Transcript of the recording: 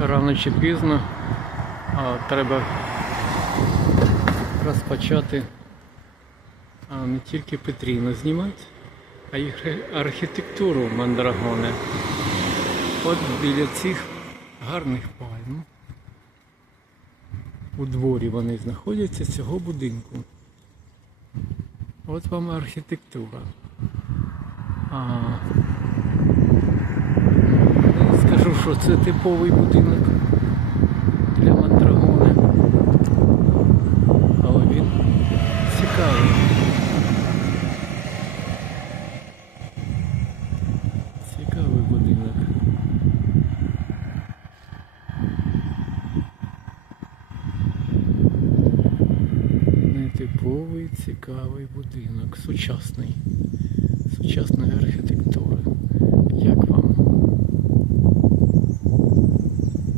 рано чи пізно а, треба розпочати а, не тільки Петріну знімати, а й архітектуру Мандрагони. От біля цих гарних пальм. У дворі вони знаходяться цього будинку. От вам архітектура. А, не скажу, що це типовий будинок для мандрагони. Але він цікавий. Цікавий будинок. Нетиповий, цікавий будинок, сучасний, сучасної архітектури.